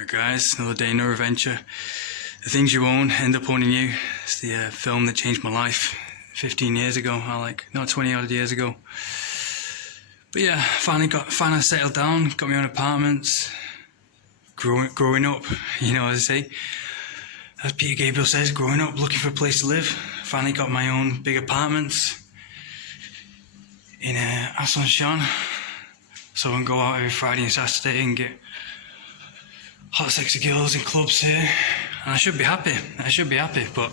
Alright guys, another day, another adventure. The things you own end up owning you. It's the film that changed my life 15 years ago, not 20 odd years ago. But yeah, finally settled down, got my own apartment, growing up, as I say. As Peter Gabriel says, growing up, looking for a place to live. Finally got my own big apartment in Asunción. So I can go out every Friday and Saturday and get hot sexy girls in clubs here. And I should be happy, but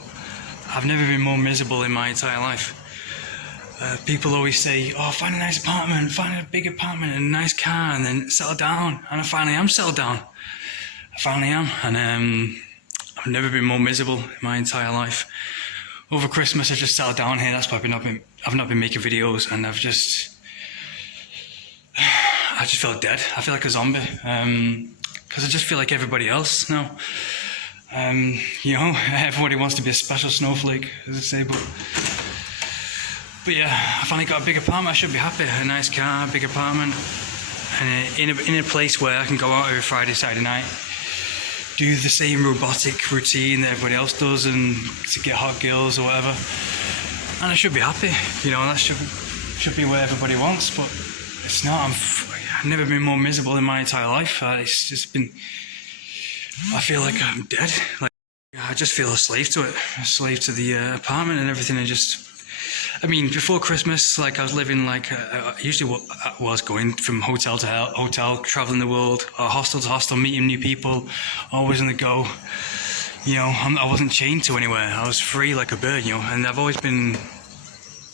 I've never been more miserable in my entire life. People always say, oh, find a nice apartment, find a big apartment and a nice car and then settle down. And I finally am settled down. I finally am. And I've never been more miserable in my entire life. Over Christmas I just settled down here. That's why I've not been making videos, and I just felt dead. I feel like a zombie. Because I just feel like everybody else now. Everybody wants to be a special snowflake, as I say, but yeah, I finally got a big apartment. I should be happy. A nice car, big apartment, and in a place where I can go out every Friday, Saturday night, do the same robotic routine that everybody else does, and to get hot girls or whatever. And I should be happy. That should be what everybody wants, but it's not. I've never been more miserable in my entire life. It's just been. I feel like I'm dead. I just feel a slave to it, a slave to the apartment and everything. Before Christmas, I was living usually was going from hotel to hotel, traveling the world, or hostel to hostel, meeting new people, always on the go. I wasn't chained to anywhere. I was free like a bird, and I've always been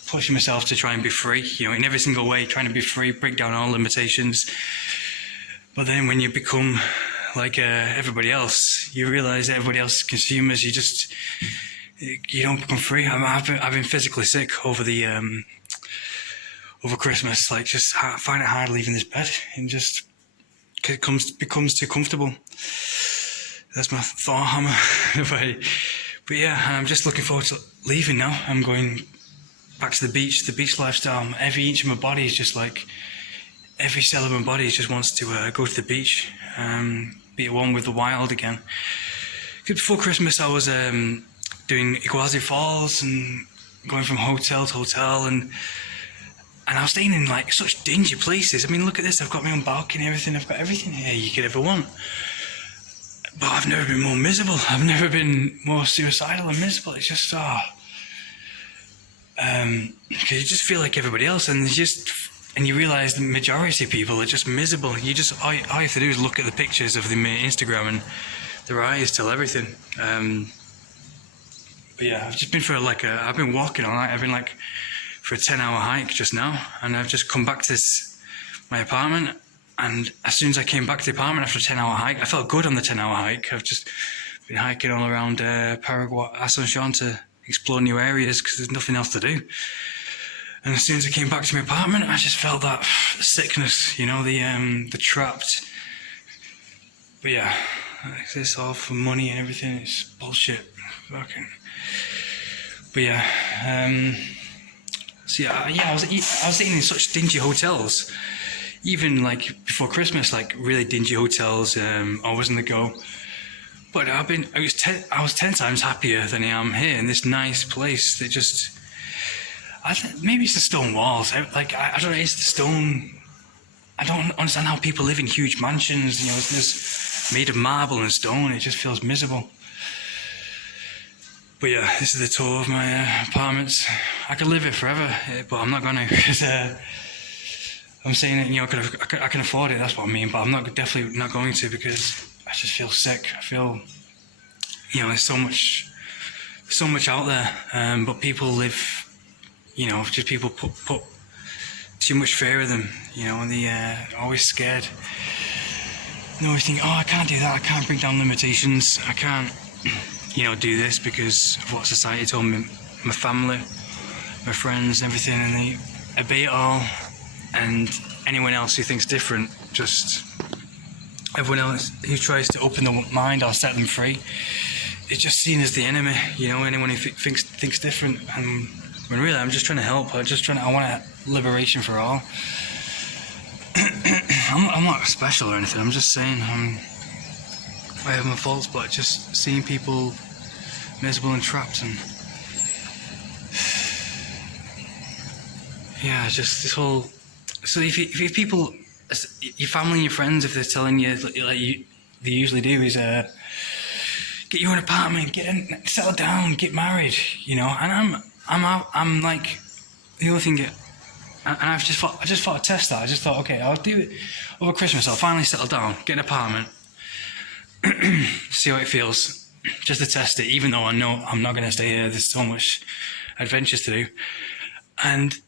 pushing myself to try and be free, in every single way, trying to be free, break down all limitations. But then when you become like everybody else, you realize everybody else is consumers. You don't become free. I've been physically sick over Christmas. I find it hard leaving this bed, and just becomes too comfortable. That's my Thor hammer. But yeah, and I'm just looking forward to leaving now. I'm going back to the beach lifestyle. Every inch of my body is just every cell of my body just wants to go to the beach, be at one with the wild again. Because before Christmas I was doing Iguazu Falls and going from hotel to hotel, and I was staying in such dingy places. Look at this, I've got my own balcony, everything. I've got everything here you could ever want. But I've never been more miserable. I've never been more suicidal and miserable. It's just because you just feel like everybody else, and you realise the majority of people are just miserable. All you have to do is look at the pictures of them on Instagram, and their eyes tell everything. But yeah, I've just been I've been walking all night. I've been for a 10-hour hike just now, and I've just come back to my apartment. And as soon as I came back to the apartment after a 10-hour hike, I felt good on the 10-hour hike. I've just been hiking all around Paraguay, Asunción, to explore new areas because there's nothing else to do. And as soon as I came back to my apartment, I just felt that sickness, the trapped. But yeah, this all for money and everything. It's bullshit. Fucking. But yeah, I was eating in such dingy hotels, even before Christmas, really dingy hotels. Always on the go. But I was 10 times happier than I am here in this nice place that just. Maybe it's the stone walls. I don't know. It's the stone. I don't understand how people live in huge mansions. It's just made of marble and stone. It just feels miserable. But yeah, this is the tour of my apartments. I could live it forever, but I'm not gonna, because I'm saying that I can afford it. That's what I mean. But I'm definitely not going to, because I just feel sick. I feel there's so much out there, but people live. Just people put too much fear of them, and they're always scared. They always think, oh, I can't do that, I can't bring down limitations, I can't, do this because of what society told me, my family, my friends, everything, and they obey it all. And anyone else who thinks different, everyone else who tries to open their mind or set them free, it's just seen as the enemy, anyone who thinks different. And when really I'm just trying to help. I want liberation for all. I'm not special or anything. I'm just saying I have my faults, but just seeing people miserable and trapped, and yeah, just this whole. So if people, your family and your friends, if they're telling you they usually do is get you an apartment, settle down, get married, you know. And I'm like, the other thing, and I just thought I'd test that. I just thought, okay, I'll do it over Christmas. I'll finally settle down, get an apartment, see how it feels, just to test it. Even though I know I'm not going to stay here, there's so much adventures to do, and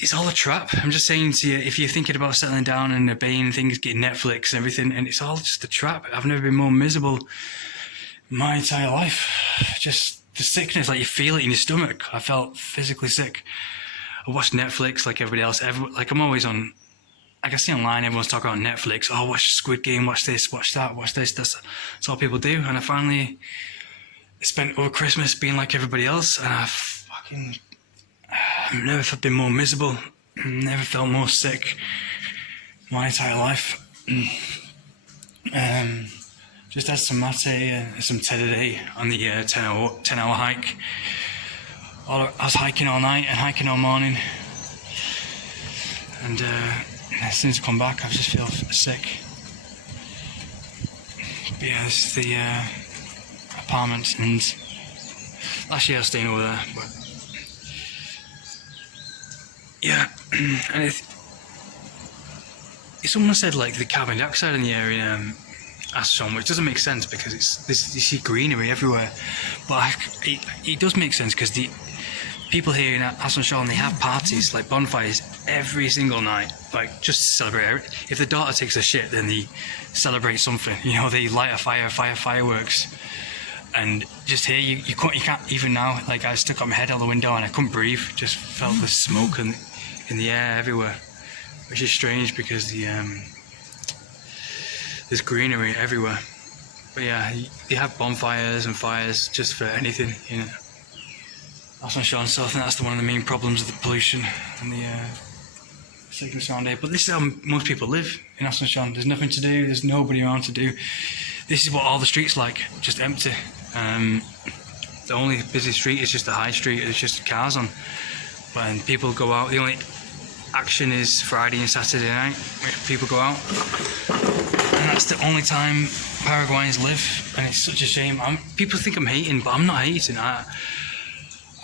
it's all a trap. I'm just saying to you, if you're thinking about settling down and obeying things, getting Netflix and everything, and it's all just a trap. I've never been more miserable my entire life. Just the sickness, like you feel it in your stomach. I felt physically sick. I watched Netflix like everybody else. Like I'm always on, like I see online, everyone's talking about Netflix. Oh, watch Squid Game, watch this, watch that, watch this. That's all people do. And I finally spent over Christmas being like everybody else, and I've never been more miserable. Never felt more sick my entire life. Just had some mate and some today on the 10-hour hike. I was hiking all night and hiking all morning, and as soon as I come back, I just feel sick. But yeah, this is the apartment, and last year I was staying over there. But yeah, and someone said like the carbon dioxide in the air in Aston, which doesn't make sense because you see greenery everywhere, but it does make sense because the people here in Aston, they have parties, like bonfires, every single night, like just to celebrate. If the daughter takes a shit, then they celebrate something. You know, they light a fireworks, and just here you can't even now. Like I stuck up my head out the window and I couldn't breathe. Just felt the smoke in the air everywhere, which is strange because there's greenery everywhere. But yeah, they have bonfires and fires just for anything, you know. That's what Sean, so I think that's one of the main problems of the pollution and the sickness around here. But this is how most people live in Aston Sean. There's nothing to do, there's nobody around to do. This is what all the streets like, just empty. The only busy street is just the high street, there's just cars on. When people go out, the only action is Friday and Saturday night, where people go out. And that's the only time Paraguayans live, and it's such a shame. People think I'm hating, but I'm not hating.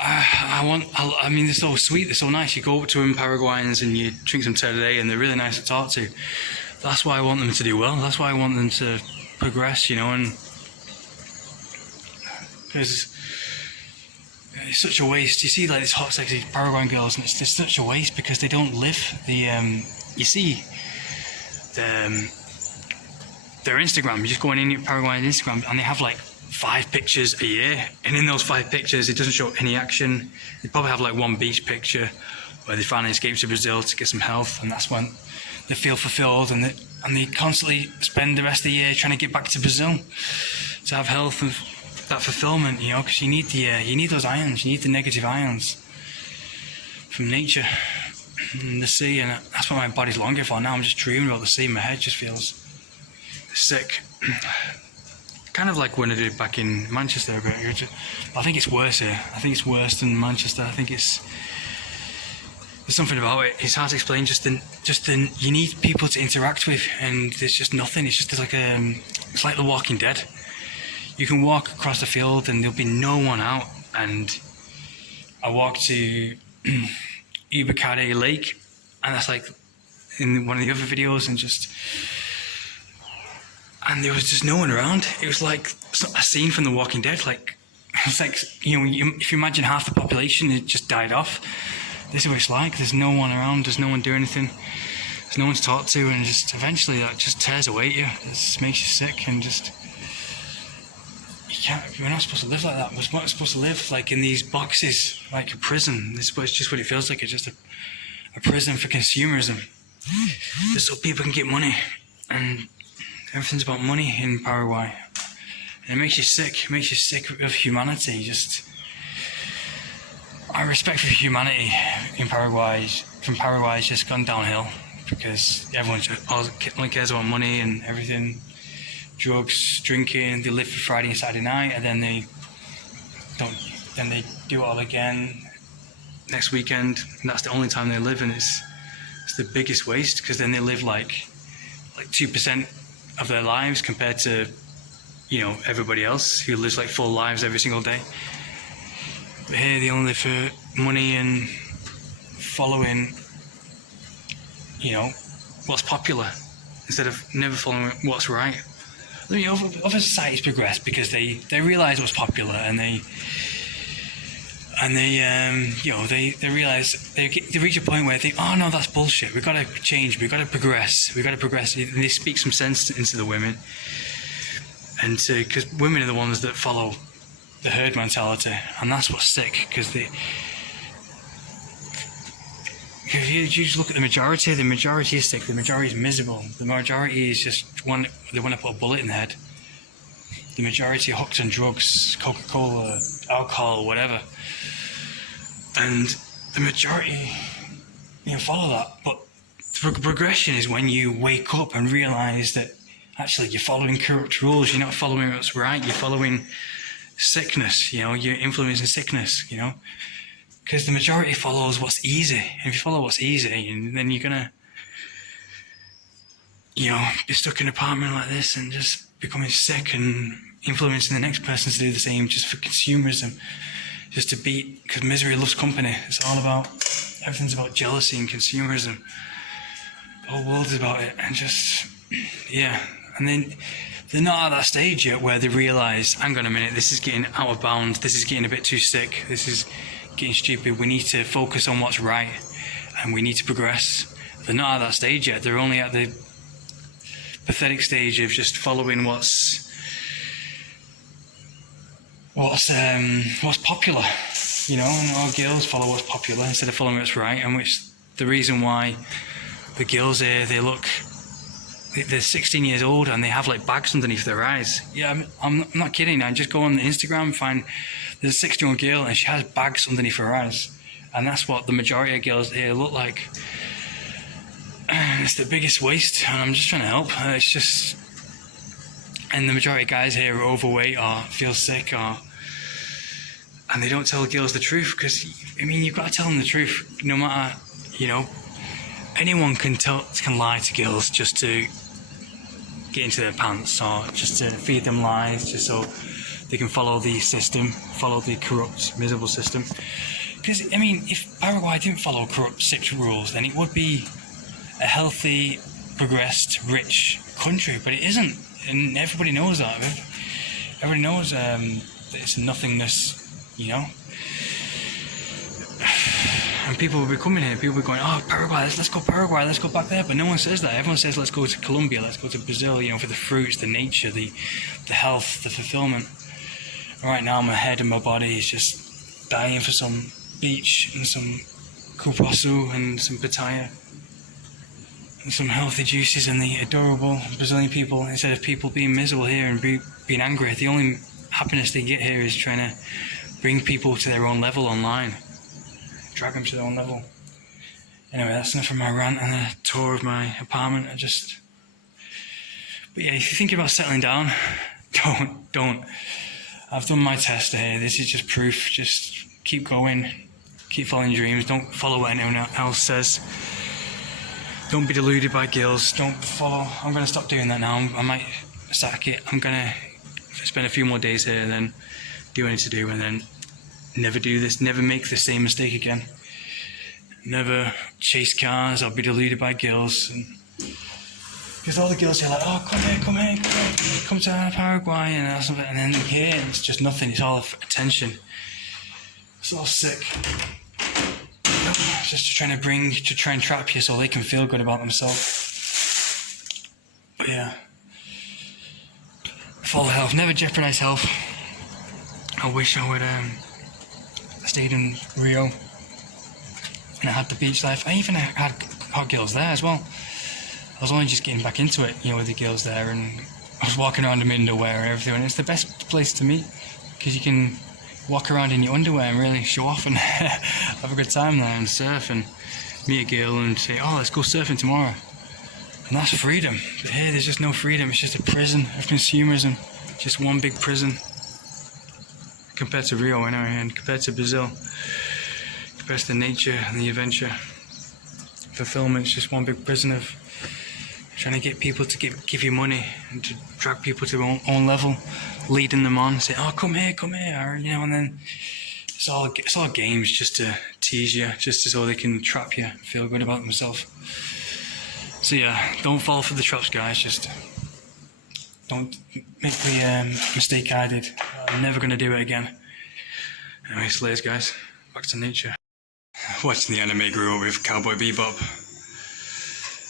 I mean, they're so sweet, they're so nice. You go up to them, Paraguayans, and you drink some today, and they're really nice to talk to. That's why I want them to do well. That's why I want them to progress, you know, and because it's such a waste. You see, like, these hot, sexy Paraguayan girls, and it's just such a waste because they don't live. You see, their Instagram. You just go on Paraguayan Instagram, and they have like 5 pictures a year, and in those 5 pictures, it doesn't show any action. They probably have like one beach picture where they finally escaped to Brazil to get some health, and that's when they feel fulfilled, and they constantly spend the rest of the year trying to get back to Brazil to have health and that fulfillment, you know, because you need those ions, you need the negative ions from nature and the sea, and that's what my body's longing for. Now I'm just dreaming about the sea. My head just feels sick. Kind of like when I did back in Manchester, but I think it's worse here. I think it's worse than Manchester. I think there's something about it. It's hard to explain. You need people to interact with, and there's just nothing. It's just it's like The Walking Dead. You can walk across the field and there'll be no one out. And I walked to Ubicade Lake, and that's like in one of the other videos, and there was just no one around. It was like a scene from The Walking Dead. Like, it's like, you know, if you imagine half the population, it just died off. This is what it's like. There's no one around. There's no one doing anything. There's no one to talk to, and just eventually that just tears away at you. It just makes you sick, and just we're not supposed to live like that. We're not supposed to live like in these boxes, like a prison. It's just what it feels like. It's just a prison for consumerism. Just so people can get money, and everything's about money in Paraguay. And it makes you sick. It makes you sick of humanity. Our respect for humanity from Paraguay has just gone downhill because everyone only cares about money and everything. drugs, drinking. They live for Friday and Saturday night, and then they don't. Then they do it all again next weekend. And that's the only time they live, and it's the biggest waste, because then they live like 2% of their lives compared to, you know, everybody else who lives like full lives every single day. But here they only live for money and following, you know, what's popular instead of never following what's right. I mean, other societies progress because they realise what's popular, and they you know, they realise they reach a point where they think, oh no, that's bullshit. We've got to change. We've got to progress. And they speak some sense into the women, and because women are the ones that follow the herd mentality, and that's what's sick. Because if you just look at the majority is sick. The majority is miserable. The majority is just they want to put a bullet in the head. The majority are hooked on drugs, Coca-Cola, alcohol, whatever. And the majority, you know, follow that. But the progression is when you wake up and realise that actually you're following corrupt rules. You're not following what's right. You're following sickness. You know, you're influencing sickness. You know, because the majority follows what's easy. And if you follow what's easy, then you're gonna, you know, be stuck in an apartment like this and just becoming sick and influencing the next person to do the same, just for consumerism, just to beat, because misery loves company. It's all about, everything's about jealousy and consumerism. The whole world is about it, and just, yeah. And then they're not at that stage yet where they realise, hang on a minute, this is getting out of bounds, this is getting a bit too sick, this is getting stupid, we need to focus on what's right, and we need to progress. They're not at that stage yet. They're only at the pathetic stage of just following what's popular, you know, and all girls follow what's popular instead of following what's right. And which the reason why the girls here, they're 16 years old and they have like bags underneath their eyes. Yeah, I'm not kidding. I just go on Instagram and find there's a 16-year-old girl and she has bags underneath her eyes, and that's what the majority of girls here look like. It's the biggest waste, and I'm just trying to help. It's just, and the majority of guys here are overweight or feel sick, and they don't tell girls the truth, because I mean, you've got to tell them the truth. No matter, you know, anyone can lie to girls just to get into their pants, or just to feed them lies, just so they can follow the system, follow the corrupt, miserable system. Because I mean, if Paraguay didn't follow corrupt, sick rules, then it would be a healthy, progressed, rich country, but it isn't, and everybody knows that. Everybody knows that it's nothingness, you know. And people will be coming here, people will be going, oh, Paraguay, let's go Paraguay, let's go back there. But no one says that. Everyone says, let's go to Colombia, let's go to Brazil, you know, for the fruits, the nature, the health, the fulfillment. Right now, my head and my body is just dying for some beach and some cupuaçu and some pitaya. And some healthy juices, and the adorable Brazilian people, instead of people being miserable here and being angry. The only happiness they get here is trying to bring people to their own level online, drag them to their own level. Anyway, that's enough of my rant and a tour of my apartment. But yeah, if you're thinking about settling down, don't. I've done my test here. This is just proof. Just keep going, keep following your dreams. Don't follow what anyone else says. Don't be deluded by girls. Don't follow. I'm going to stop doing that now. I might sack it. I'm going to spend a few more days here and then do what I need to do, and then never do this. Never make the same mistake again. Never chase cars or be deluded by girls. Because all the girls are like, oh, come here, come to Paraguay and something. And then here, it's just nothing. It's all attention. It's all sick. Just to try and trap you so they can feel good about themselves. But yeah, follow health, never jeopardize health. I wish I would stayed in Rio and I had the beach life. I even had hot girls there as well. I was only just getting back into it, you know, with the girls there, and I was walking around in my underwear and everything, and it's the best place to meet, because you can walk around in your underwear and really show off and have a good time there and surf and meet a girl and say, oh, let's go surfing tomorrow. And that's freedom. But here, there's just no freedom. It's just a prison of consumerism. Just one big prison. Compared to Rio, anyway, and compared to Brazil. Compared to the nature and the adventure. Fulfillment is just one big prison of trying to get people to give you money and to drag people to their own level, leading them on, say, oh, come here, or, you know, and then it's all games just to tease you, just so they can trap you, feel good about themselves. So yeah, don't fall for the traps, guys. Just don't make the mistake I did. I'm never going to do it again. Anyway, slayers, guys. Back to nature. Watching the anime grew up with Cowboy Bebop.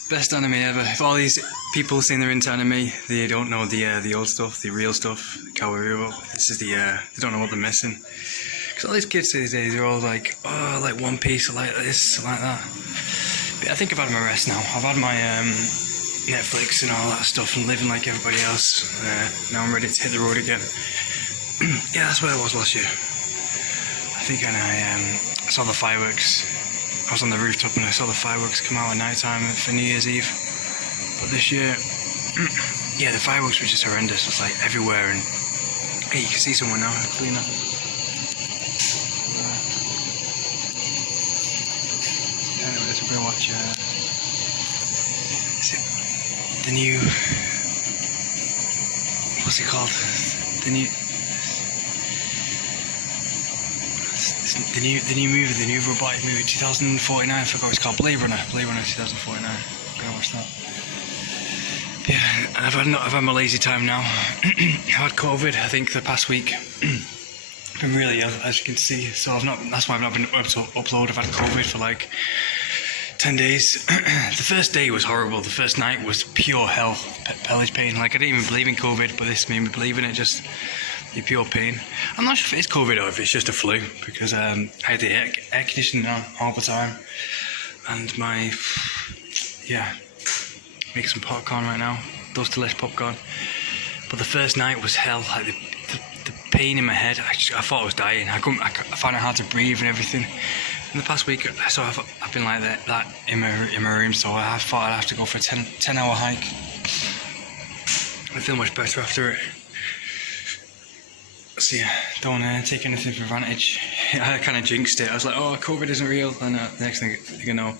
Best anime ever. If all these people saying they're into anime, they don't know the old stuff, the real stuff, Cowboy Bebop. This is they don't know what they're missing. Because all these kids these days, they're all like, oh, like One Piece, or like this, like that. But I think I've had my rest now. I've had my Netflix and all that stuff and living like everybody else. Now I'm ready to hit the road again. Yeah, that's where I was last year. I think I saw the fireworks. I was on the rooftop and I saw the fireworks come out at night time for New Year's Eve. But this year, yeah, the fireworks were just horrendous. It's like everywhere, and hey, you can see someone now, cleaner. Anyways, we're gonna watch is it the new, what's it called? The new movie, the new robotic movie, 2049, I forgot what it's called, Blade Runner 2049. I'm gonna watch that. Yeah, I've had my lazy time now. I've had COVID, I think, the past week. I've been really ill, as you can see, so that's why I've not been able to upload. I've had COVID for like 10 days. The first day was horrible. The first night was pure hell, hellish pain. Like, I didn't even believe in COVID, but this made me believe in it, just the pure pain. I'm not sure if it's COVID or if it's just a flu, because I had the air conditioning on all the time. And make some popcorn right now. Those delicious popcorn. But the first night was hell. Like the pain in my head, I thought I was dying. I found it hard to breathe and everything. In the past week, so I've been like that in my room, so I thought I'd have to go for a 10-hour hike. I feel much better after it. So yeah, don't take anything for advantage. I kind of jinxed it. I was like, oh, COVID isn't real, and the next thing you know,